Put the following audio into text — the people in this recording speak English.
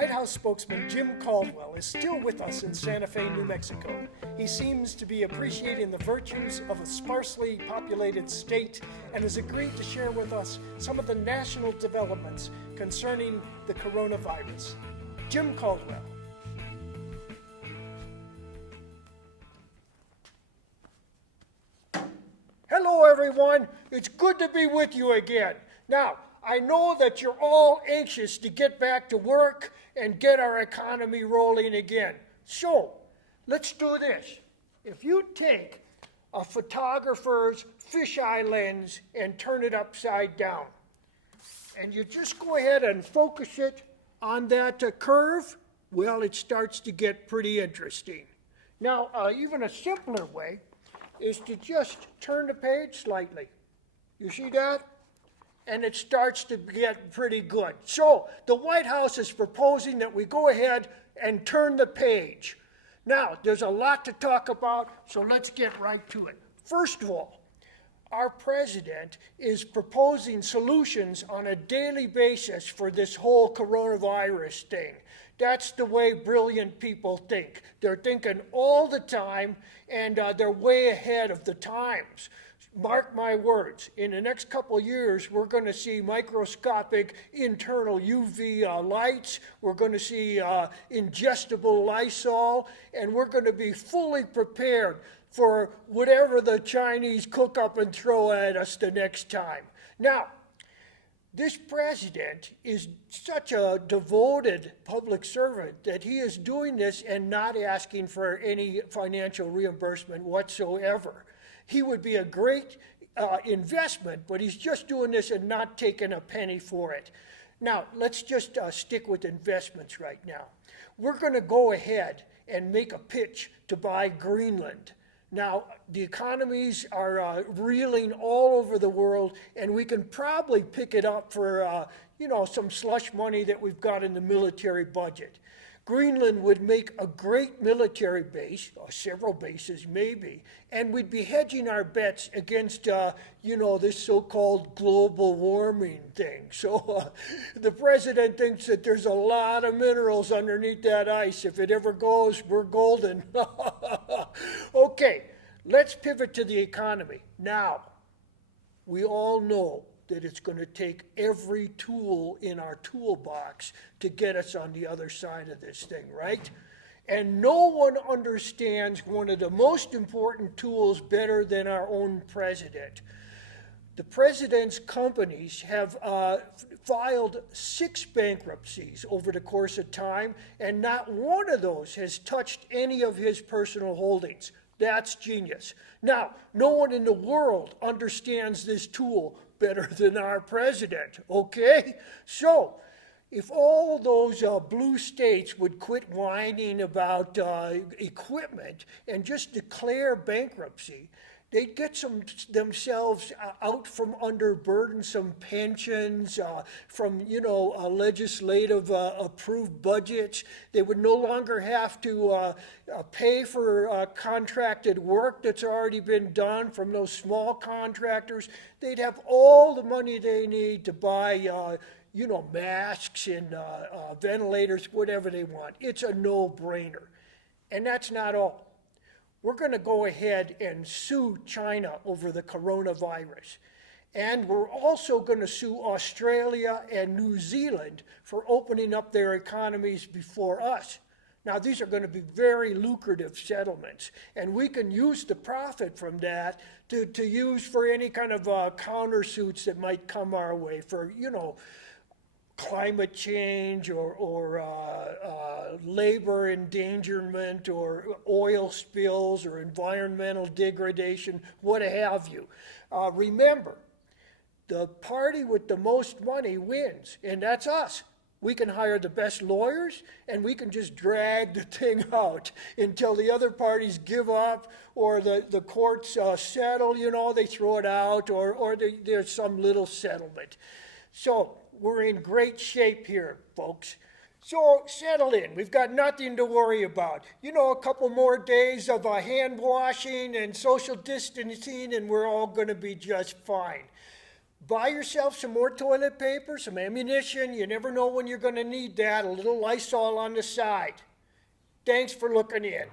White House spokesman Jim Caldwell is still with us in Santa Fe, New Mexico. He seems to be appreciating the virtues of a sparsely populated state and has agreed to share with us some of the national developments concerning the coronavirus. Jim Caldwell. Hello everyone, it's good to be with you again. Now, I know that you're all anxious to get back to work and get our economy rolling again. So, let's do this. If you take a photographer's fisheye lens and turn it upside down, and you just go ahead and focus it on that curve, well, it starts to get pretty interesting. Now, even a simpler way is to just turn the page slightly. You see that? And it starts to get pretty good. So the White House is proposing that we go ahead and turn the page. Now, there's a lot to talk about, so let's get right to it. First of all, our president is proposing solutions on a daily basis for this whole coronavirus thing. That's the way brilliant people think. They're thinking all the time, and they're way ahead of the times. Mark my words, in the next couple of years, we're going to see microscopic internal UV lights, we're going to see ingestible Lysol, and we're going to be fully prepared for whatever the Chinese cook up and throw at us the next time. Now, this president is such a devoted public servant that he is doing this and not asking for any financial reimbursement whatsoever. He would be a great investment, but he's just doing this and not taking a penny for it. Now, let's just stick with investments right now. We're going to go ahead and make a pitch to buy Greenland. Now, the economies are reeling all over the world, and we can probably pick it up for, some slush money that we've got in the military budget. Greenland would make a great military base, or several bases maybe, and we'd be hedging our bets against, this so-called global warming thing. So the president thinks that there's a lot of minerals underneath that ice. If it ever goes, we're golden. Okay, let's pivot to the economy. Now, we all know that it's going to take every tool in our toolbox to get us on the other side of this thing, right? And no one understands one of the most important tools better than our own president. The president's companies have filed 6 bankruptcies over the course of time, and not one of those has touched any of his personal holdings. That's genius. Now, no one in the world understands this tool better than our president, okay? So, if all those blue states would quit whining about equipment and just declare bankruptcy, they'd get themselves out from under burdensome pensions, from, legislative approved budgets. They would no longer have to pay for contracted work that's already been done from those small contractors. They'd have all the money they need to buy, masks and ventilators, whatever they want. It's a no-brainer. And that's not all. We're going to go ahead and sue China over the coronavirus. And we're also going to sue Australia and New Zealand for opening up their economies before us. Now, these are going to be very lucrative settlements, and we can use the profit from that to use for any kind of countersuits that might come our way for, climate change or labor endangerment or oil spills or environmental degradation, what have you. Remember, the party with the most money wins, and that's us. We can hire the best lawyers, and we can just drag the thing out until the other parties give up or the courts settle, they throw it out, or there's some little settlement. So we're in great shape here, folks. So settle in. We've got nothing to worry about. A couple more days of hand washing and social distancing, and we're all going to be just fine. Buy yourself some more toilet paper, some ammunition. You never know when you're going to need that. A little Lysol on the side. Thanks for looking in.